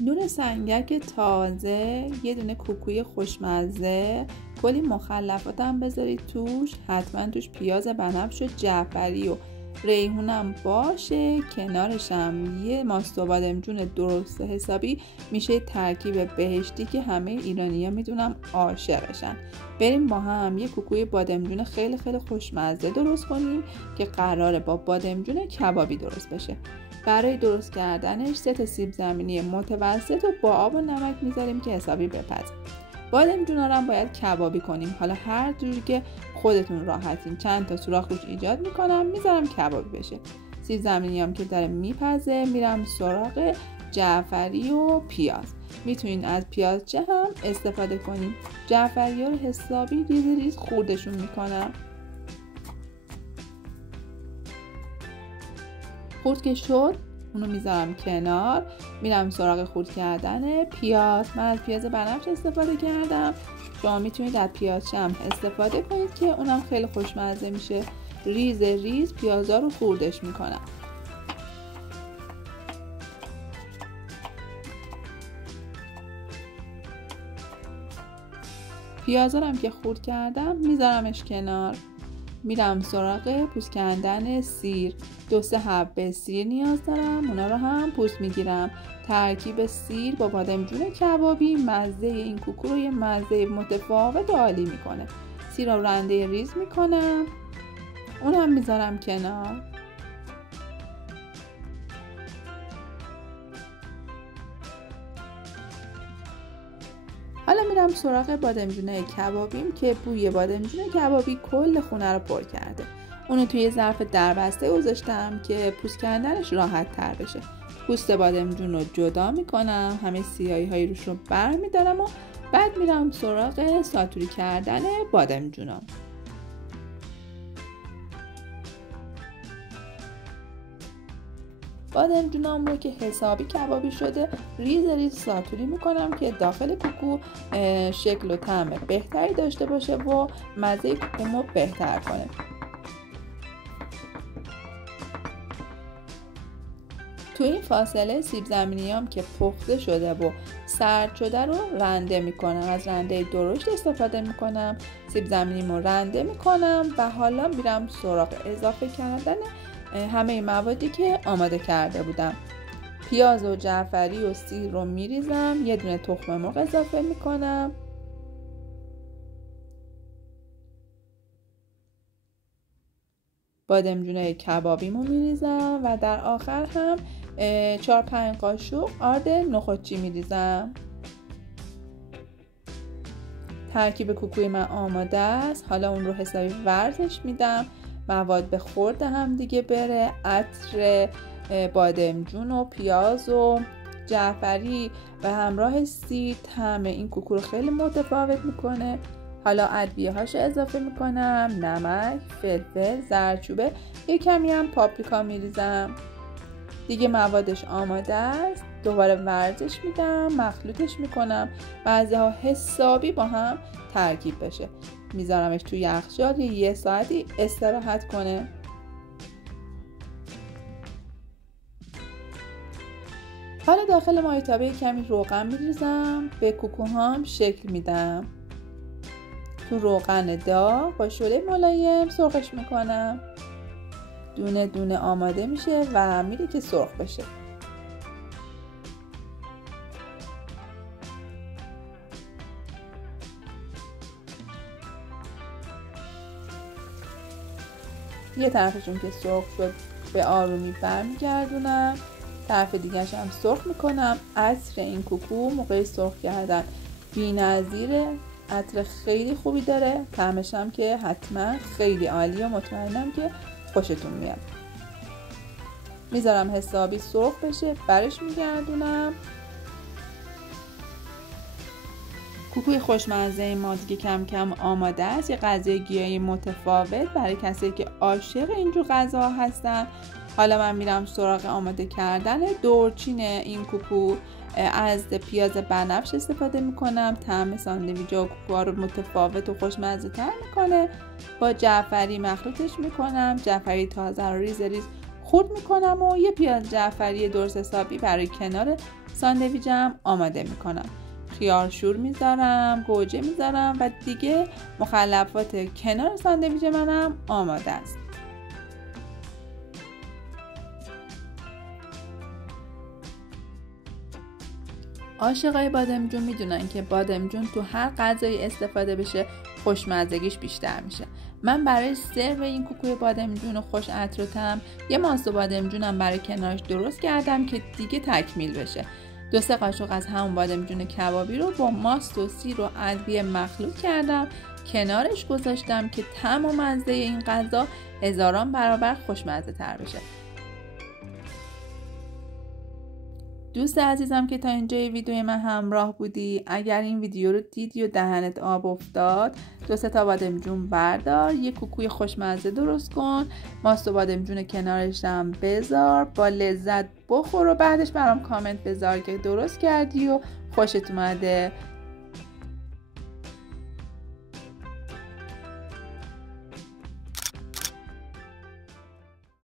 نون سنگک تازه، یه دونه کوکوی خوشمزه، کلی مخلفات هم بذارید توش. حتما توش پیاز بنفش و جعفری و ریحونم باشه. کنارش هم یه ماست و بادمجون درست حسابی. میشه ترکیب بهشتی که همه ایرانی‌ها میدونم عاشقشن. بریم با هم یه کوکوی بادمجون خیلی خیلی خوشمزه درست کنیم که قراره با بادمجون کبابی درست بشه. برای درست کردنش 3 تا سیب زمینی متوسط و با آب و نمک میذاریم که حسابی بپزه. بادمجونا رو هم باید کبابی کنیم. حالا هر جوری که خودتون راحتین. چند تا سوراخ روش ایجاد میکنم، میذارم کبابی بشه. سیب زمینی هم که داره میپزه، میرم سراغ جعفری و پیاز. میتونین از پیازچه هم استفاده کنین. جعفری ها رو حسابی ریز ریز خوردشون میکنم. خورد که شد اونو میذارم کنار. میرم سراغ خورد کردن پیاز. من از پیاز بنفش استفاده کردم. شما میتونید از پیازچه هم استفاده کنید که اونم خیلی خوشمزه میشه. ریز ریز پیازا رو خوردش میکنم. پیازا رو هم که خورد کردم میذارمش کنار. میرم سراغ پوست کندن سیر. 2-3 حبه سیر نیاز دارم. اونا رو هم پوست میگیرم. ترکیب سیر با بادمجون کبابی مزه این کوکو رو یه مزه متفاوت و عالی میکنه. سیر رو رنده ریز میکنم. اون هم میذارم کنار. حالا میرم سراغ بادمجون کبابیم که بوی بادمجون کبابی کل خونه رو پر کرده. اونو توی ظرف دربسته گذاشتم که پوست کندنش راحت تر بشه. پوست بادمجون رو جدا میکنم. همه سیاهی های روش رو بر میدارم و بعد میرم سراغ ساتوری کردن بادمجونام. بادمجونام رو که حسابی کبابی شده ریز ریز ساتوری میکنم که داخل کوکو شکل و طعم بهتری داشته باشه و مزه کوکومو بهتر کنه. تو این فاصله سیب زمینیام که پخته شده و سرد شده رو رنده میکنم. از رنده درشت استفاده میکنم. سیب زمینیمو رنده میکنم و حالا میرم سراغ اضافه کردن همه موادی که آماده کرده بودم. پیاز و جعفری و سیر رو میریزم. یه دونه تخم مرغ اضافه میکنم. بادمجون کبابیمو میریزم و در آخر هم 4-5 قاشق آرد نخودچی میریزم. ترکیب کوکوی من آماده است. حالا اون رو حسابی ورزش میدم. مواد به خورد هم دیگه بره. عطر بادمجون و پیاز و جعفری و همراه سیر طعم این کوکو رو خیلی متفاوت میکنه. حالا ادویه هاشو اضافه میکنم. نمک، فلفل، زردچوبه، یه کمی هم پاپریکا میریزم. دیگه موادش آماده است. دوباره ورزش میدم. مخلوطش میکنم. مزه ها حسابی با هم ترکیب بشه. میذارمش توی یخچال 1 ساعتی استراحت کنه. حالا داخل مایتابه کمی روغن میریزم. به کوکوهام شکل میدم. تو روغن داغ با شعله ملایم سرخش میکنم. دونه دونه آماده میشه و میره که سرخ بشه. یه طرفشون که سرخ شد به آرومی برمیگردونم. طرف دیگرش هم سرخ میکنم. عطر این کوکو موقع سرخ کردن بی‌نظیره. عطر خیلی خوبی داره. طعمش هم که حتما خیلی عالیه و مطمئنم که خوشتون میاد. میذارم حسابی سرخ بشه. برش میگردونم. کوکوی خوشمزه ما دیگه کم کم آماده است. یه غذای گیاهی متفاوت برای کسایی که عاشق اینجور غذا هستن. حالا من میرم سراغ آماده کردن دورچین این کوکو. از پیاز بنفش استفاده میکنم. طعم ساندویچ و کوکوها رو متفاوت و خوشمزه تر میکنه. با جعفری مخلوطش میکنم. جعفری تازه رو ریز ریز خورد میکنم و یه پیاز جعفری درست حسابی برای کنار ساندویچم آماده میکنم. خیارشور میذارم، گوجه میذارم و دیگه مخلفات کنار ساندویچ منم آماده است. عاشقای بادمجون میدونن که بادمجون تو هر غذایی استفاده بشه خوشمزگیش بیشتر میشه. من برای سرو این کوکوی بادمجون و خوش عطر و طعم یه ماست بادمجونم برای کنارش درست کردم که دیگه تکمیل بشه. 2-3 قاشق از همون بادمجون کبابی رو با ماست و سیر و ادویه مخلوط کردم، کنارش گذاشتم که طعم و مزه این غذا هزاران برابر خوشمزه تر بشه. دوست عزیزم که تا اینجای ویدیوی من همراه بودی، اگر این ویدیو رو دیدی و دهنت آب افتاد، 2-3 تا بادمجون بردار، یه کوکوی خوشمزه درست کن، ماست و بادمجون کنارش هم بذار، با لذت بخور و بعدش برام کامنت بذار که درست کردی و خوشت اومده.